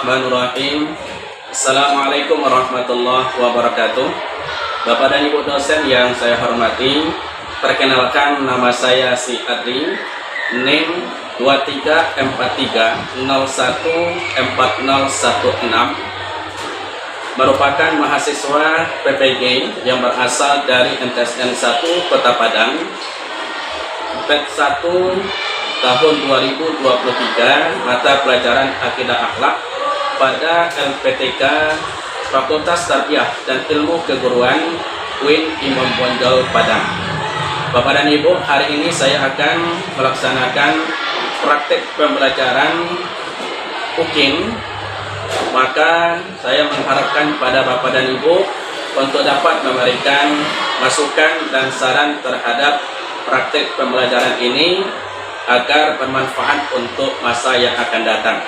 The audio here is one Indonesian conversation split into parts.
Bismillahirrahmanirrahim. Assalamualaikum warahmatullahi wabarakatuh. Bapak dan Ibu dosen yang saya hormati, perkenalkan nama saya si Adri, NIM 2343014016, merupakan mahasiswa PPG yang berasal dari MTSN 1 Kota Padang, batch 1 tahun 2023, mata pelajaran Akidah Akhlak pada LPTK Fakultas Tarbiyah dan Ilmu Keguruan UIN Imam Bonjol Padang. Bapak dan Ibu, hari ini saya akan melaksanakan praktek pembelajaran UKIN. Maka saya mengharapkan pada Bapak dan Ibu untuk dapat memberikan masukan dan saran terhadap praktek pembelajaran ini agar bermanfaat untuk masa yang akan datang.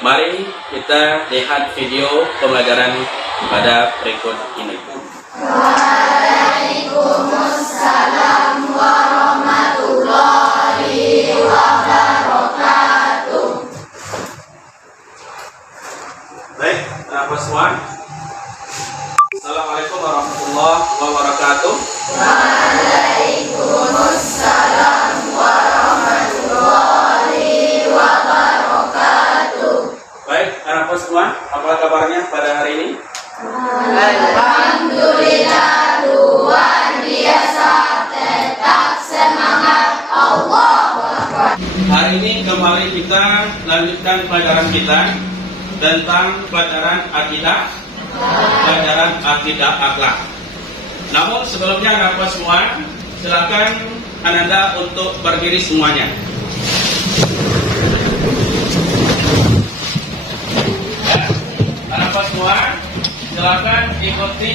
Mari kita lihat video pembelajaran pada berikut ini. Waalaikumsalam warahmatullahi wabarakatuh. Baik, apa semua? Assalamualaikum warahmatullahi wabarakatuh. Waalaikumsalam warahmatullahi wabarakatuh. Baik, anak semua, apa kabarnya pada hari ini? Alhamdulillah, luar biasa, tetap semangat. Allahu Akbar. Hari ini kembali kita lanjutkan pelajaran kita tentang pelajaran akidah akhlak. Namun sebelumnya anak semua, silakan Anda untuk berdiri semuanya. Anak semua, silakan ikuti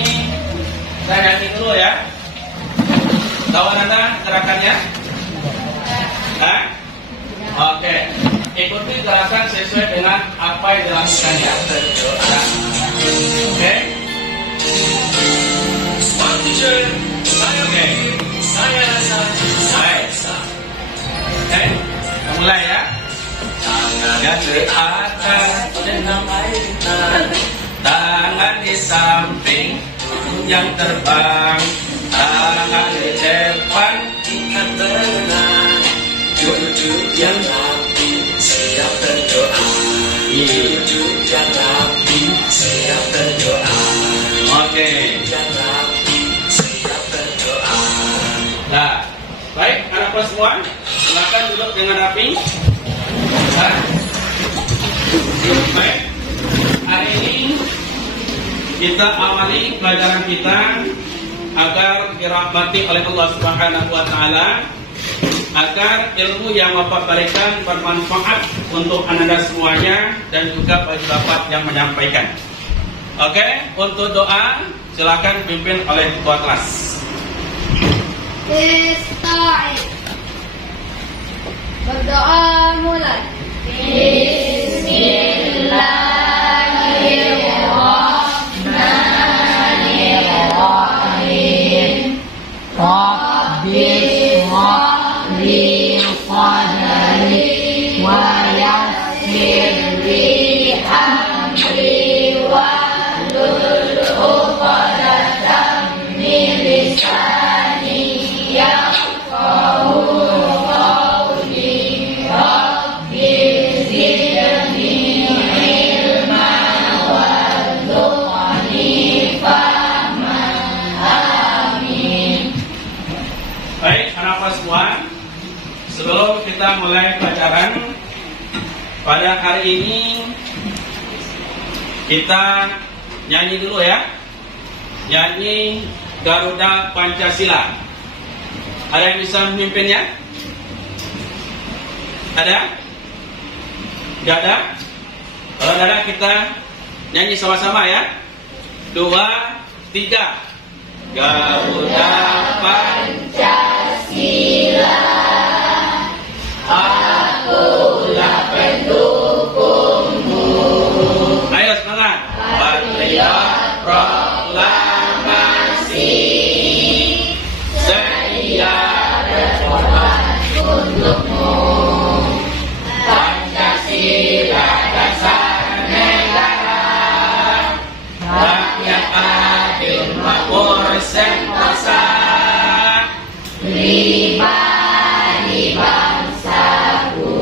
saya nyanyi dulu ya. Tahu Anda gerakannya? Hah? Oke. Ikuti gerakan sesuai dengan apa yang dilakukannya. Oke. Oke, mulai ya. Tangan ke atas dengan tangan di samping yang terbang, tangan di depan ikat tenang, duduk yang rapi siap berdoa, duduk yang rapi siap berdoa. Oke. Nah, baik anak kelas semua, silakan duduk dengan rapi. Nah, baik. Hari ini kita awali pelajaran kita agar dirahmati oleh Allah Subhanahu wa taala, agar ilmu yang Bapak berikan bermanfaat untuk Anda semuanya dan juga bagi Bapak yang menyampaikan. Oke, untuk doa silakan pimpin oleh ketua kelas. Ista'id. Berdoa mulai. Bismillahirrahmanirrahim. Rabbi shrahli sadri wa yassir li amri wahlul 'uqdatam min lisani yafqahu qawli. Rabbi zidni ilman warzuqni fahman. Amin. Baik, anak semua, sebelum kita mulai pelajaran pada hari ini, kita nyanyi dulu ya. Nyanyi Garuda Pancasila. Ada yang bisa memimpinnya? Ada? Gak ada? Kalau ada, kita nyanyi sama-sama ya. 2, 3. Garuda Pancasila, akulah pendukungmu. Ayo semangat. Patriot proklamasi, saya berkorban untukmu. Pancasila dasar negara. adil makmur sentosa. Pribadi bangsaku,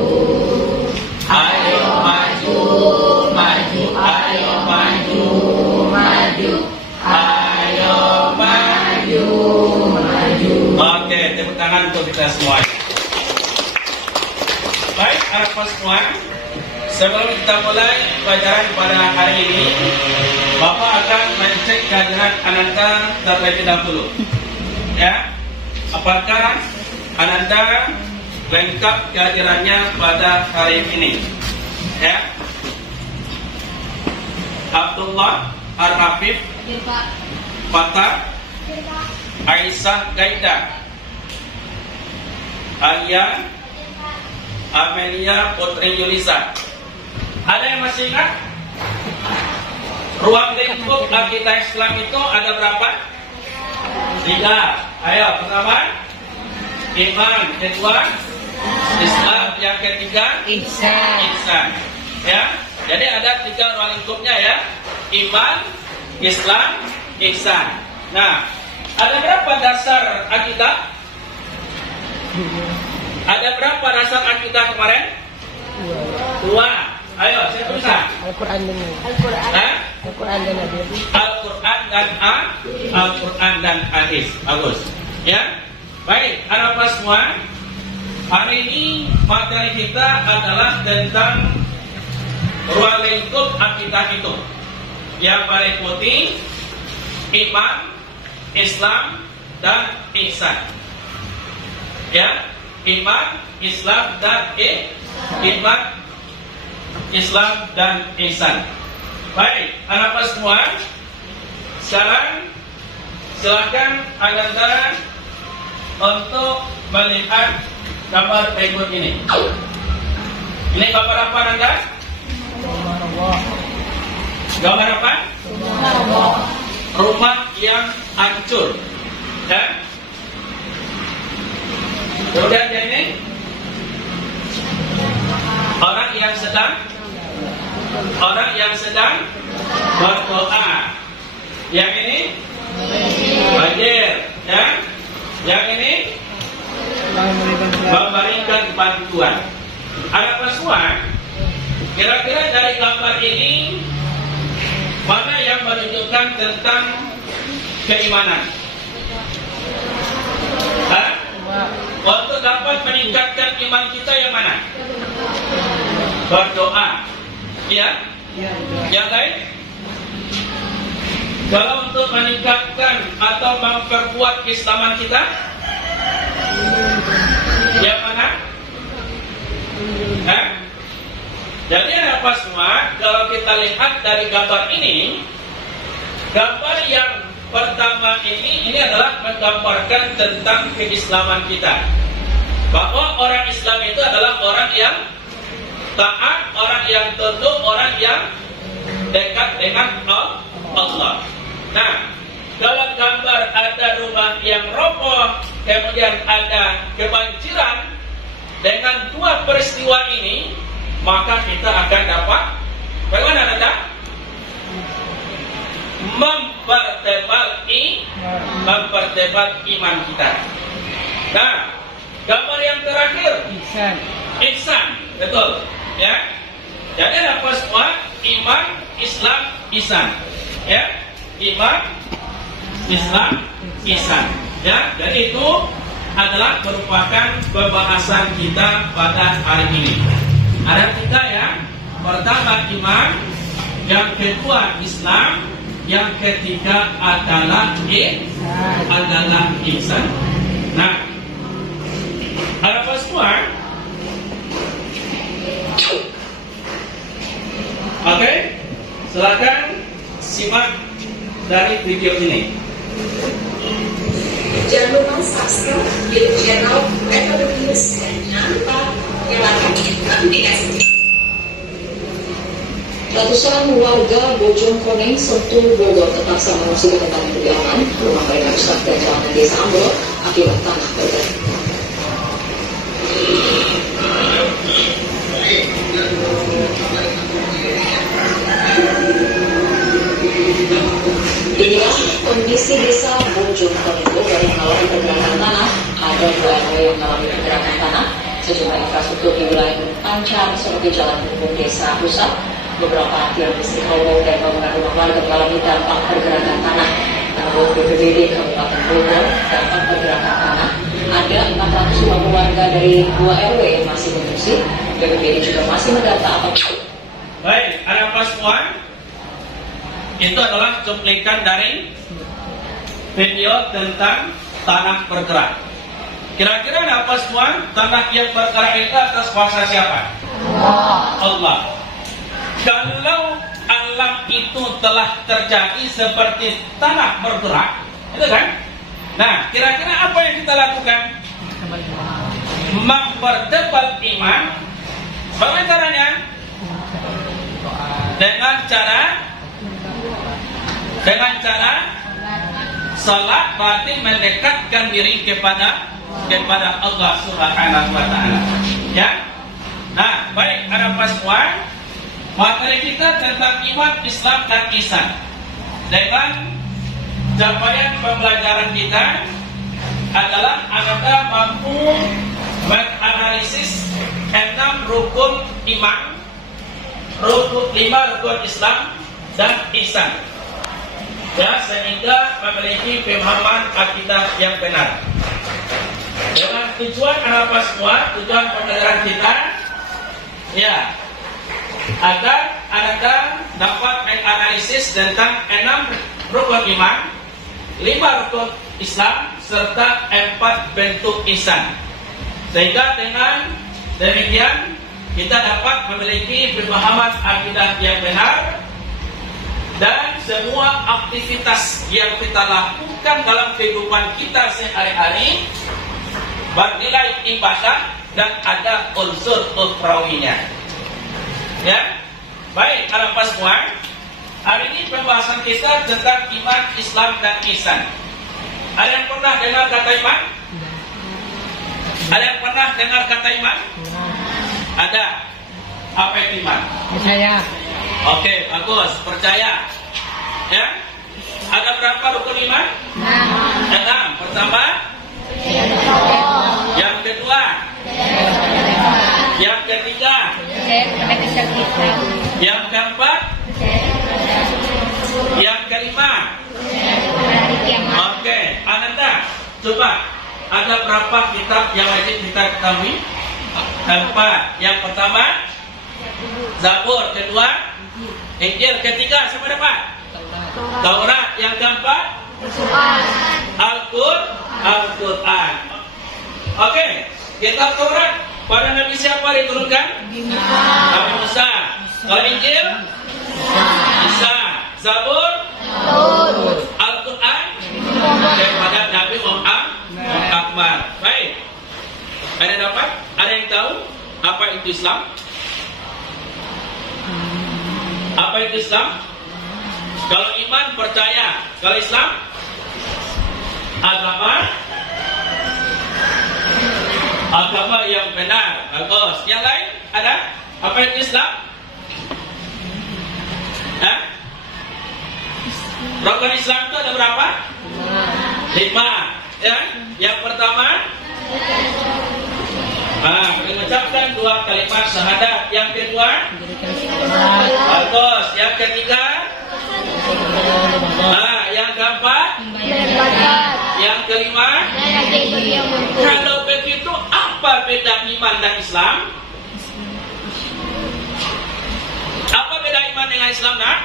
Ayo maju, maju, ayo maju, maju, ayo maju. maju. Oke, tepuk tangan untuk kita semua. Baik, anak-anak semua, sebelum kita mulai pelajaran pada hari ini, Bapak akan mengecek kehadiran Ananda terlebih dahulu. Ya, apakah Ananda lengkap kehadirannya pada hari ini? Ya, Abdullah Ar-Rafif, Fatah, Aisyah Gaida, Alia, Amelia Putri Yulisa. Ada yang masih ingat? Ruang lingkup akidah Islam itu ada berapa? 3. Ayo, pertama iman, kedua Islam, yang ketiga ihsan. Ya, jadi ada 3 ruang lingkupnya ya. Iman, Islam, ihsan. Nah, ada berapa dasar akidah? Ada berapa dasar akidah kemarin? 2. Ayo, saya tuliskan. Al-Quran dan Hah? Al-Quran dan hadis. Al-Quran dan hadis. Bagus. Ya. Baik, anak-anak semua. Hari ini materi kita adalah tentang ruang lingkup akidah itu. Yang paling putih iman, Islam dan ihsan. Ya, iman, Islam dan iman, Islam dan ihsan. Baik, anak-anak semua. Sekarang silakan Anda untuk melihat gambar berikut ini. Ini gambar apa Anda? Gambar apa? Rumah yang hancur. Ya. Kemudian ini orang yang sedang berdoa. Yang ini banjir, ya. Yang ini memberikan bantuan. Anak semua, kira-kira dari gambar ini mana yang menunjukkan tentang keimanan? Hah? Untuk dapat meningkatkan iman kita yang mana? Berdoa. Ya? Yang lain? Kalau untuk meningkatkan atau memperkuat keislaman kita, yang mana? Jadi apa semua? Kalau kita lihat dari gambar ini, gambar yang pertama ini adalah menggambarkan tentang keislaman kita. Bahwa orang Islam itu adalah orang yang taat, orang yang tunduk, orang yang dekat dengan Allah. Nah, dalam gambar ada rumah yang roboh, kemudian ada kebanjiran. Dengan 2 peristiwa ini, maka kita akan dapat bagaimana Anda? Mempertebal iman kita. Nah, gambar yang terakhir ihsan, betul, ya. Jadi apa semua? Iman, Islam, ihsan, ya. Iman, Islam, ihsan, ya. Jadi itu adalah merupakan pembahasan kita pada hari ini. Ada 3 ya. Pertama iman, yang kedua Islam, yang ketiga adalah ihsan. Nah, ada apa semua? Oke, silakan simak dari video ini. Jangan lupa subscribe YouTube channel Metode News dan jangan lupa nyalakan notifikasi. Ratusan warga Bojong Koneng, Sentul, Bogor terpaksa mengungsi ke tempat yang lebih aman. Rumah mereka rusak dan jalanan desa ambrol akibat tanah bergerak. kondisi desa Bojonegoro dari mengalami pergerakan tanah, ada 2 RW yang mengalami pergerakan tanah, sejumlah infrastruktur di wilayah lancar seperti jalan penghubung desa pusat, beberapa tiang listrik roboh dan bangunan rumah warga mengalami dampak pergerakan tanah. Menurut BPBD Kabupaten Bogor, dampak pergerakan tanah ada 450 warga dari 2 RW yang masih mengungsi. BPBD juga masih mendata apakah. Baik, ada apa semua? Itu adalah cuplikan dari video tentang tanah bergerak. Kira-kira ada apa semua? Tanah yang bergerak itu atas kuasa siapa? Allah. Kalau alam itu telah terjadi seperti tanah bergerak, itu kan? Nah, kira-kira apa yang kita lakukan? Mempertebal iman. Bagaimana caranya? Dengan cara salat, berarti mendekatkan diri kepada Allah Subhanahu wa taala. Ya. Nah, baik, ada apa semua? Materi kita tentang iman, Islam dan ihsan. Dengan capaian pembelajaran kita adalah Anda mampu menganalisis 6 rukun iman, 5 rukun Islam dan ihsan. Ya, sehingga memiliki pemahaman akidah yang benar. Dengan tujuan apa semua? Tujuan pembelajaran kita, ya, agar Anda dapat menganalisis tentang 6 rukun iman, 5 rukun Islam, serta 4 bentuk ihsan. Sehingga dengan demikian kita dapat memiliki pemahaman akidah yang benar, dan semua aktivitas yang kita lakukan dalam kehidupan kita sehari-hari bernilai ibadah dan ada unsur ukhrawinya. Ya, baik, ada apa semua? Hari ini pembahasan kita tentang iman, Islam dan ihsan. Ada yang pernah dengar kata iman? Ada yang pernah dengar kata iman? Ada. Apa itu iman? Saya. Oke, bagus. Percaya. Ya. Ada berapa rukun iman? 6. Pertama. Yang kedua. Yang ketiga. Yang keempat. Yang kelima. Oke, Ananda, coba. Ada berapa kitab yang wajib kita ketahui? 4. Yang pertama Zabur, kedua Injil, ketiga siapa dapat? Taurat. Yang keempat Al-Quran. Oke, kitab Taurat pada Nabi siapa diturunkan? Nabi Musa. Kalau Injil Isa. Zabur Al-Quran daripada Nabi Muhammad. Baik, ada dapat? Ada yang tahu apa itu Islam? Apa itu Islam? Kalau iman percaya, kalau Islam agama yang benar. Bagus. Yang lain ada? Apa itu Islam? Hah? Rukun Islam itu ada berapa? 5. Ya? Yang pertama mengucapkan 2 kalimat syahadat. Yang kedua bagus. Yang ketiga yang keempat, yang kelima. Kalau begitu apa beda iman dan Islam? Apa beda iman dengan Islam, nak?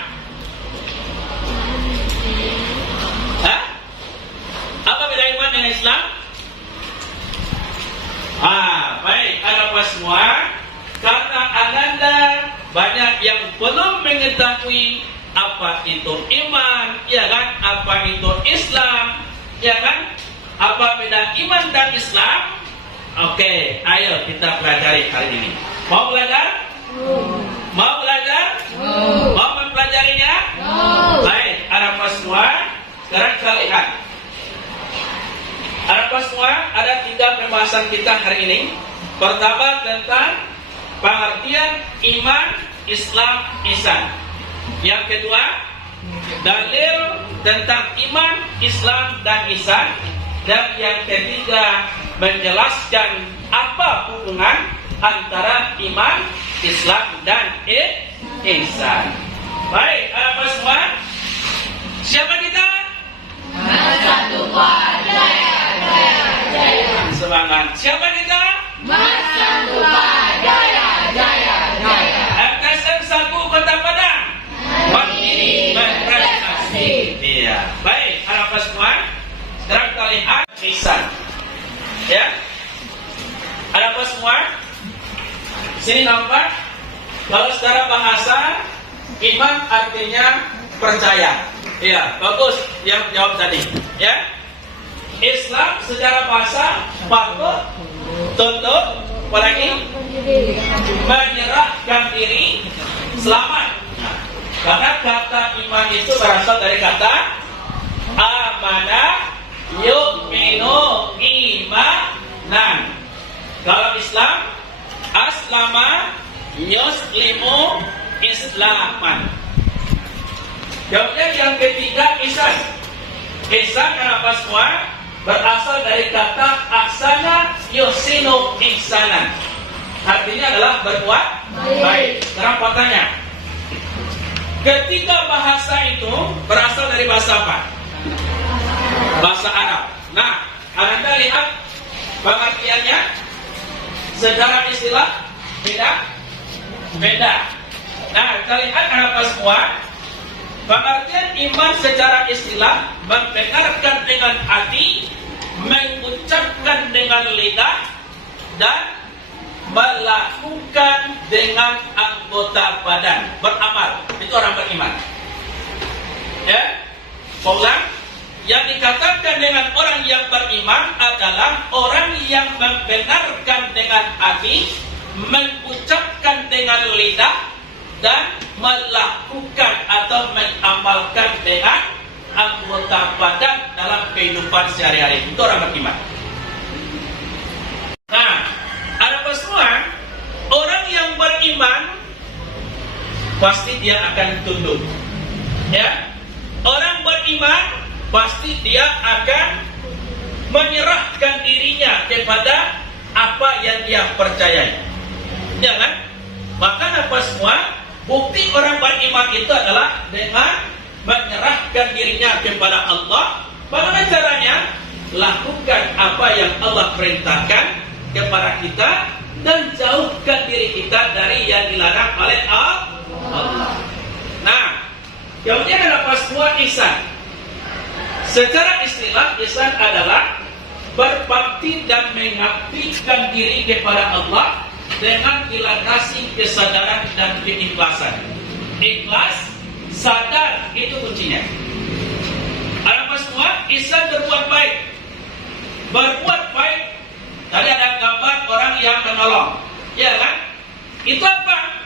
Hah? Apa beda iman dengan Islam? Baik, ada apa semua? Karena Ananda banyak yang belum mengetahui apa itu iman, ya kan? Apa itu Islam, ya kan? Apa beda iman dan Islam? Oke, ayo kita pelajari hari ini. Mau belajar? Mau belajar? Mau mempelajarinya? Baik, ada apa semua? Sekarang kita lihat. Ada apa semua? Ada 3 pembahasan kita hari ini. Pertama tentang pengertian iman, Islam, ihsan. Yang kedua dalil tentang iman, Islam, dan ihsan. Dan yang ketiga, menjelaskan apa hubungan antara iman, Islam, dan ihsan. Baik, apa semua? Siapa kita? Bersatu Pak Jaya, Jaya, Jaya. Semangat. Siapa kita? Bersatu Pak Jaya, Jaya, Jaya. MTSN 1 Kota Padang. Berdiri berprestasi. Iya. Baik, apa semua? Sekarang kita lihat ihsan. Ya. Ada apa semua? Sini nampak. Kalau secara bahasa, iman artinya percaya. Iya, bagus yang jawab tadi. Ya. Islam secara bahasa patut, tunduk, apalagi menyerahkan diri, selamat. Karena kata iman itu berasal dari kata amanah yu'minu imanan. Kalau Islam, aslama yuslimu islaman. Kemudian yang ketiga, ihsan. Ihsan kenapa semua? Berasal dari kata ahsana yusinu ihsanan. Artinya adalah berbuat baik. Sekarang pertanyaan, ketiga bahasa itu berasal dari bahasa apa? Bahasa Arab. Nah, Anda lihat pengertiannya secara istilah beda. Nah, kita lihat apa semua? Pengertian iman secara istilah membenarkan dengan hati, mengucapkan dengan lidah, dan melakukan dengan anggota badan, beramal. Itu orang beriman. Ya, ulang. Yang dikatakan dengan orang yang beriman adalah orang yang membenarkan dengan hati, mengucapkan dengan lidah, dan melakukan atau mengamalkan dengan anggota badan dalam kehidupan sehari-hari. Itu orang beriman. Nah, ada apa semua? Orang yang beriman pasti dia akan tunduk. Ya, orang beriman pasti dia akan menyerahkan dirinya kepada apa yang dia percayai. Ya kan? Maka apa semua? Bukti orang beriman itu adalah dengan menyerahkan dirinya kepada Allah. Bagaimana caranya? Lakukan apa yang Allah perintahkan kepada kita dan jauhkan diri kita dari yang dilarang oleh Allah. Nah, kemudian ada apa semua? Ihsan. Secara istilah, ihsan adalah berbakti dan mengabdikan diri kepada Allah dengan dilandasi kesadaran dan keikhlasan. Ikhlas, sadar, itu kuncinya. Ada apa semua? Ihsan berbuat baik. Berbuat baik. Tadi ada gambar orang yang menolong. Ya kan? Itu apa?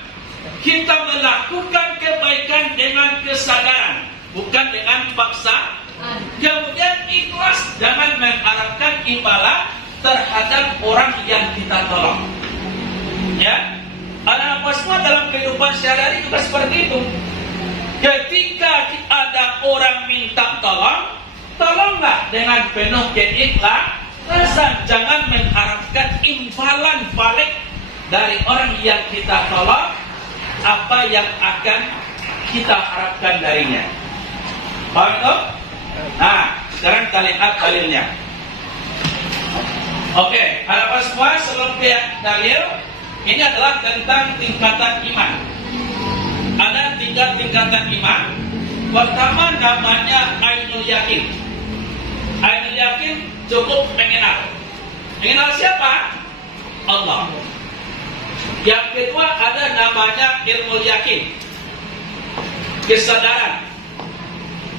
Kita melakukan kebaikan dengan kesadaran, bukan dengan paksa. Kemudian ikhlas, jangan mengharapkan imbalan terhadap orang yang kita tolong. Ya, ada apa semua dalam kehidupan sehari-hari juga seperti itu. Ketika ada orang minta tolong, tolonglah dengan penuh keikhlasan. Jangan mengharapkan imbalan balik dari orang yang kita tolong. Apa yang akan kita harapkan darinya? Paham tak? Nah, sekarang kita lihat dalilnya. Oke, ada apa semua sebelum lihat dalil? Ini adalah tentang tingkatan iman. Ada 3 tingkatan iman. Pertama namanya Ainul Yakin. Ainul Yakin cukup mengenal. Mengenal siapa? Allah. Yang kedua ada namanya Ilmu Yakin. Kesadaran.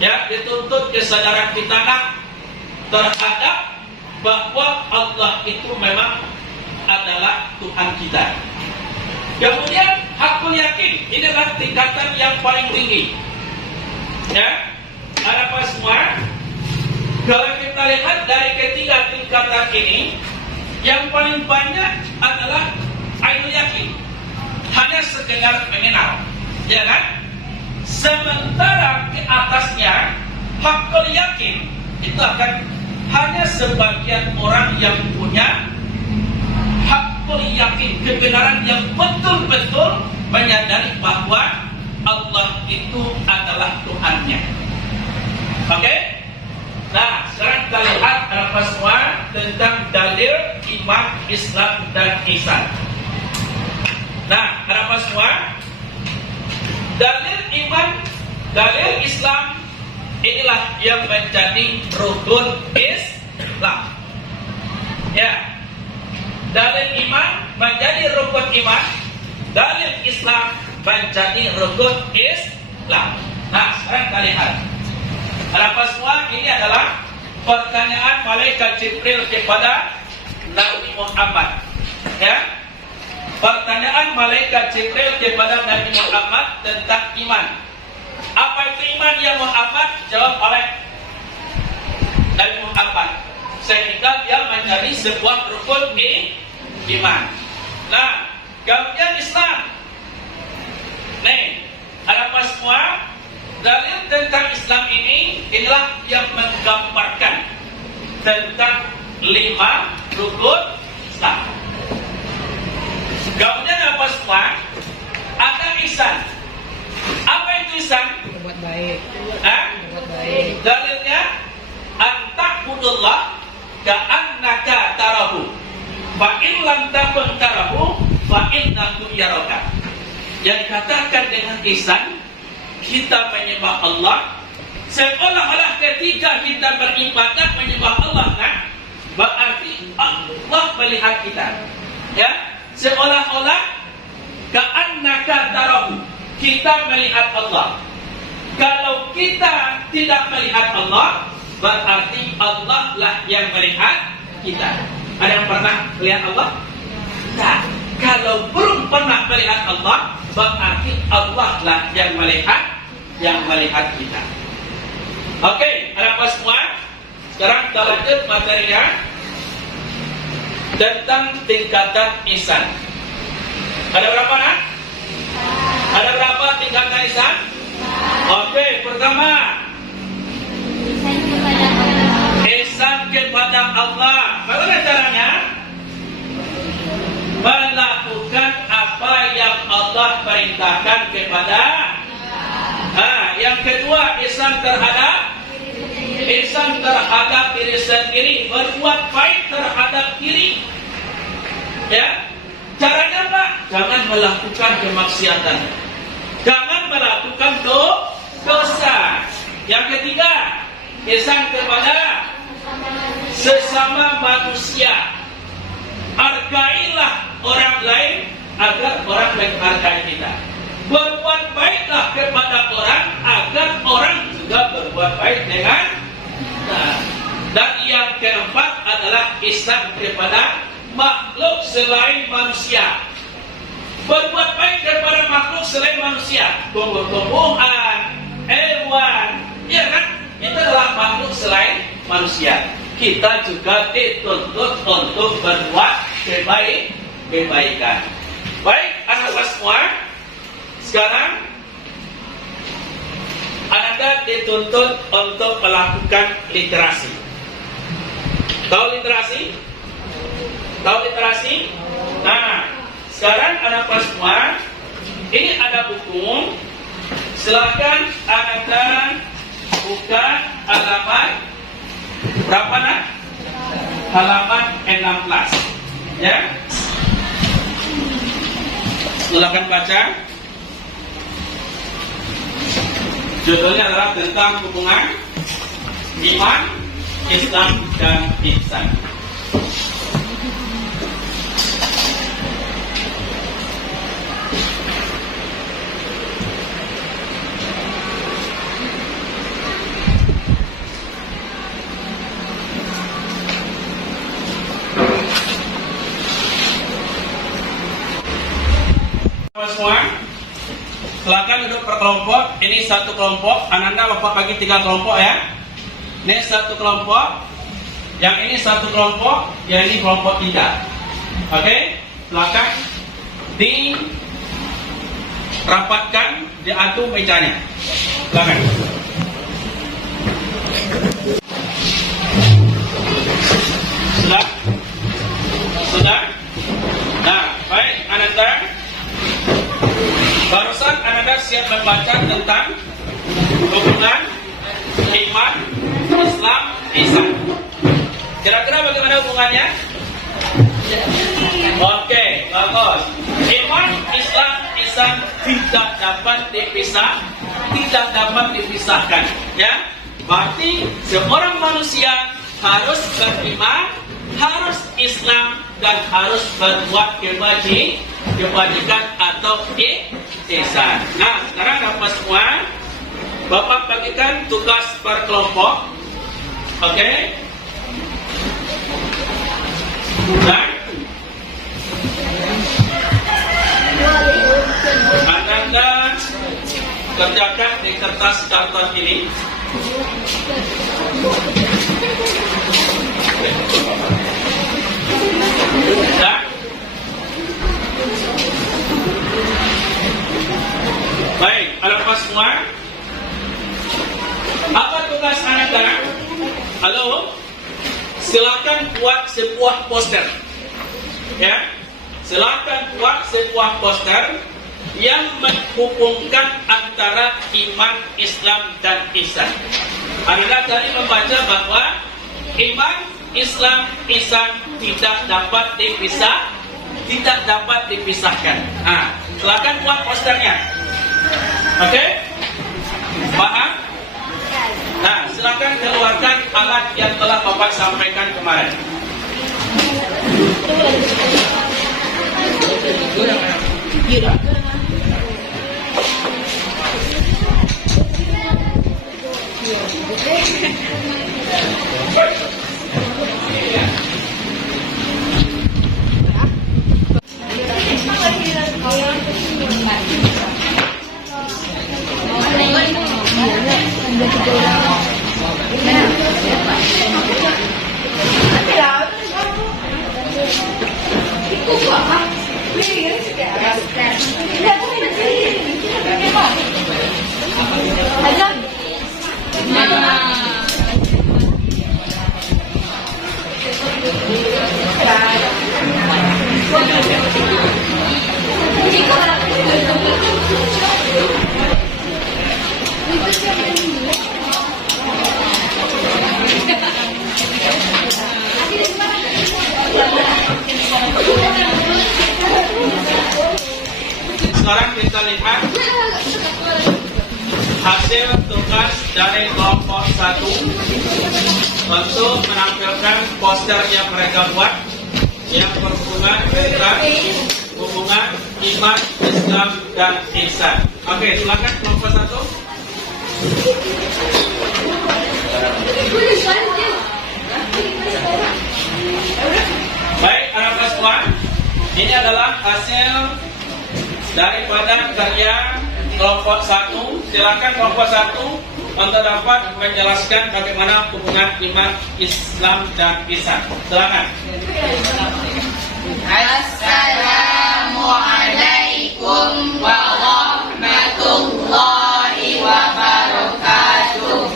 Ya, dituntut kesadaran kita terhadap bahwa Allah itu memang adalah Tuhan kita. Kemudian hakul yakin, ini adalah tingkatan yang paling tinggi. Ya, ada apa semua? Kalau kita lihat dari ketiga tingkatan ini, yang paling banyak adalah ainul yakin, hanya sekedar mengenal, ya kan? Sementara ke atasnya hakul yakin itu akan hanya sebagian orang yang punya hakul yakin, kebenaran yang betul-betul menyadari bahwa Allah itu adalah Tuhannya. Oke? Nah, sekarang kita lihat apa semua tentang dalil iman, Islam, dan ihsan. Nah, apa semua? Dalil iman, dalil Islam, inilah yang menjadi rukun Islam. Ya, dalil iman menjadi rukun iman, dalil Islam menjadi rukun Islam. Nah, sekarang kita lihat. Apa semua ini adalah pertanyaan malaikat Jibril kepada Nabi Muhammad. Ya, pertanyaan malaikat Jibril kepada Nabi Muhammad tentang iman. Apa itu iman ya Muhammad? Jawab oleh Nabi Muhammad. Sehingga dia menjadi sebuah rukun iman. Nah, kemudian Islam. Nih, ada apa semua? Dalil tentang Islam ini inilah yang menggambarkan tentang 5 rukun Islam. Kemudian apa semua? Ada ihsan. Apa itu ihsan? Berbuat baik. Berbuat baik. Dalilnya anta'budullah ka'annaka tarahu. Fa in lam takun tarahu fa innahu yaraka. Yang dikatakan dengan ihsan, kita menyembah Allah seolah-olah ketika kita beribadah menyembah Allah, nah, berarti Allah melihat kita. Ya, seolah-olah ka'annaka tarahu, kita melihat Allah. Kalau kita tidak melihat Allah, berarti Allah lah yang melihat kita. Ada yang pernah melihat Allah? Nah, kalau belum pernah melihat Allah, berarti Allah lah yang melihat kita. Oke, ada apa semua? Sekarang kita lanjut materinya tentang tingkatan ihsan. Ada berapa nak? Ada berapa tingkatan ihsan? Oke, pertama ihsan kepada Allah. Bagaimana caranya? Melakukan apa yang Allah perintahkan kepada. Yang kedua, ihsan terhadap diri sendiri, berbuat baik terhadap diri. Ya, caranya apa? Jangan melakukan kemaksiatan, jangan melakukan dosa. Yang ketiga, ihsan kepada sesama manusia. Hargailah orang lain agar orang lain menghargai kita. Berbuat baiklah kepada orang agar orang juga berbuat baik dengan kita. Dan yang keempat adalah ihsan kepada makhluk selain manusia. Berbuat baik kepada makhluk selain manusia, tumbuh-tumbuhan, hewan, ya kan? Itu adalah makhluk selain manusia. Kita juga dituntut untuk berbuat kebaikan. Baik, anak-anak semua, sekarang Anda dituntut untuk melakukan literasi. Tahu literasi? Tahu literasi? Nah, sekarang anak-anak semua, ini ada buku. Silakan Anda buka halaman berapa nak? Halaman 16. Ya. Silakan baca. Judulnya adalah tentang hubungan iman, Islam, dan ihsan. Semua, silakan duduk per kelompok. Ini satu kelompok. Ananda bapak bagi 3 kelompok ya. Ini satu kelompok. Yang ini satu kelompok. Yang ini kelompok 3. Oke, silakan dirapatkan diadu mejanya. Silakan. Sudah? Sudah? Nah, baik, Ananda. Barusan Ananda siap membaca tentang hubungan iman, Islam, ihsan. Kira-kira bagaimana hubungannya? Oke, bagus. Iman, Islam, ihsan tidak dapat dipisahkan. Ya, berarti seorang manusia harus beriman, harus Islam, dan harus berbuat kebajikan atau ihsan. Nah, sekarang dapat semua. Bapak bagikan tugas per kelompok. Oke. Dan Anda kerjakan di kertas karton ini. Dan baik, ada apa semua? Apa tugas Anda? Halo? Silakan buat sebuah poster. Ya. Silakan buat sebuah poster yang menghubungkan antara iman, Islam, dan ihsan. Anda tadi membaca bahwa iman, Islam, ihsan tidak dapat dipisahkan. Nah, silakan buat posternya. Oke? Paham? Nah, silakan keluarkan alat yang telah Bapak sampaikan kemarin. Sekarang kita lihat hasil tugas dari kelompok 1 untuk menampilkan poster yang mereka buat yang berhubungan dengan hubungan iman, Islam, dan ihsan. Oke, silakan kelompok 1. Baik, anak-anak semua, ini adalah hasil daripada karya kelompok 1. Silakan kelompok 1 untuk dapat menjelaskan bagaimana hubungan iman, Islam, dan ihsan. Silakan. Assalamualaikum warahmatullahi wabarakatuh.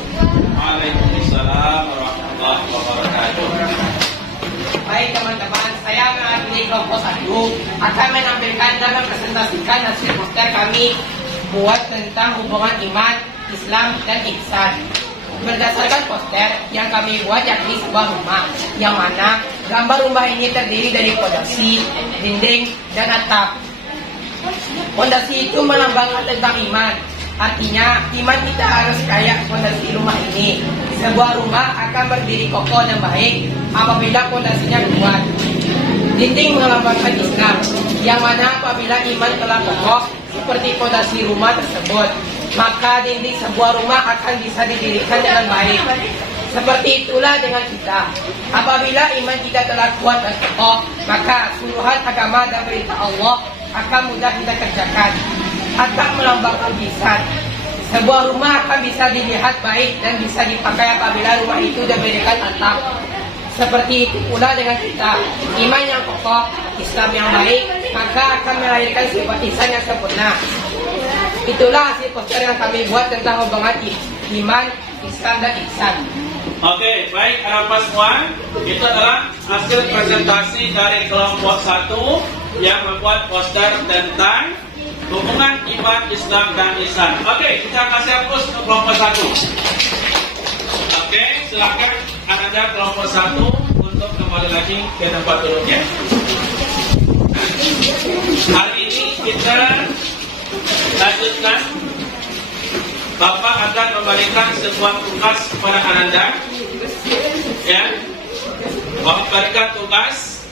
Waalaikumsalam warahmatullahi wabarakatuh. Baik teman-teman, saya mewakili kelompok 1 akan menampilkan dan mempresentasikan hasil poster kami buat tentang hubungan iman, Islam, dan ihsan. Berdasarkan poster yang kami buat yakni sebuah rumah, yang mana gambar rumah ini terdiri dari pondasi, dinding, dan atap. Pondasi itu melambangkan tentang iman. Artinya, iman kita harus kayak pondasi rumah ini. Sebuah rumah akan berdiri kokoh dan baik apabila pondasinya kuat. Dinding melambangkan Islam, yang mana apabila iman telah kokoh seperti pondasi rumah tersebut, maka dinding sebuah rumah akan bisa didirikan dengan baik. Seperti itulah dengan kita. Apabila iman kita telah kuat dan kokoh, maka suruhan agama dan perintah Allah akan mudah kita kerjakan. Atap melambangkan ihsan. Sebuah rumah akan bisa dilihat baik dan bisa dipakai apabila rumah itu diberikan atap. Seperti itu pula dengan kita. Iman yang kokoh, Islam yang baik, maka akan melahirkan sifat ihsan yang sempurna. Itulah hasil poster yang kami buat tentang hubungan iman, Islam, dan ihsan. Oke, baik anak-anak semua, itu adalah hasil presentasi dari kelompok 1 yang membuat poster tentang hubungan iman, Islam, dan ihsan. Oke, kita kasih hapus untuk kelompok 1. Oke, silakan anda kelompok 1 untuk kembali lagi ke tempat duduknya. Hari ini kita lanjutkan. Bapak akan memberikan sebuah tugas kepada Ananda, ya. Bapak berikan tugas,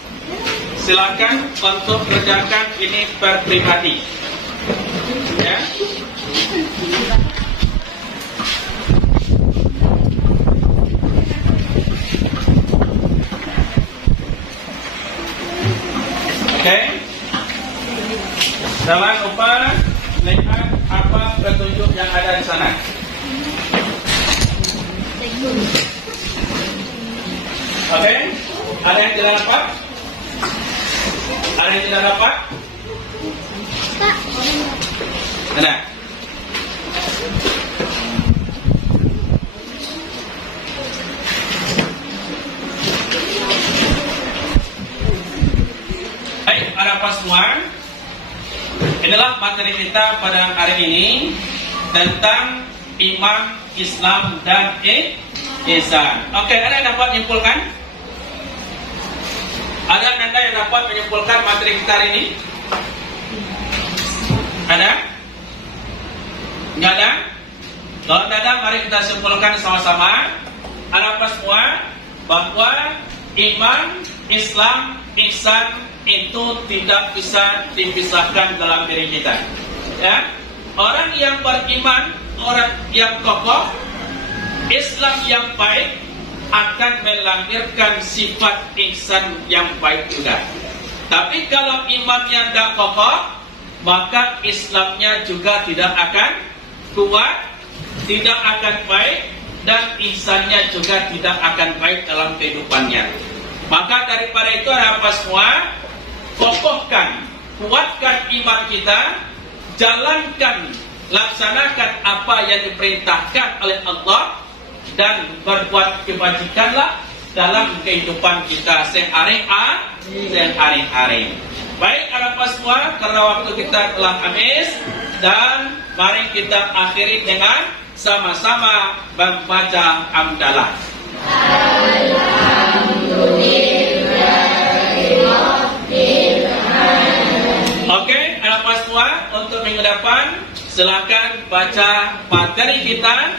silakan untuk kerjakan ini per pribadi, ya. Oke. Jangan lupa lihat apa petunjuk yang ada di sana. Oke, ada yang tidak dapat? Ada yang tidak dapat? Ada. Baik, ada apa semua? Inilah materi kita pada hari ini tentang iman, Islam, dan ihsan. Oke, ada yang dapat menyimpulkan? Ada Anda yang dapat menyimpulkan materi kita hari ini? Ada? Nggak ada? Kalau tidak ada, mari kita simpulkan sama-sama. Ada apa semua? Bahwa iman, Islam, ihsan itu tidak bisa dipisahkan dalam diri kita, ya. Orang yang beriman, orang yang kokoh, Islam yang baik akan melahirkan sifat ihsan yang baik juga. Tapi kalau imannya tidak kokoh, maka Islamnya juga tidak akan kuat, tidak akan baik, dan ihsannya juga tidak akan baik dalam kehidupannya. Maka daripada itu ada apa semua? Kokohkan, kuatkan iman kita, jalankan, laksanakan apa yang diperintahkan oleh Allah, dan berbuat kebajikanlah dalam kehidupan kita sehari-hari. Baik anak-anak semua, karena waktu kita telah habis, dan mari kita akhiri dengan sama-sama membaca hamdalah. Oke, anak-anak semua, untuk minggu depan silakan baca materi kita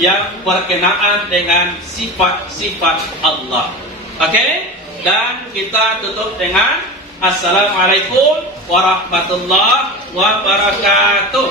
yang berkenaan dengan sifat-sifat Allah. Oke, dan kita tutup dengan Assalamualaikum warahmatullahi wabarakatuh.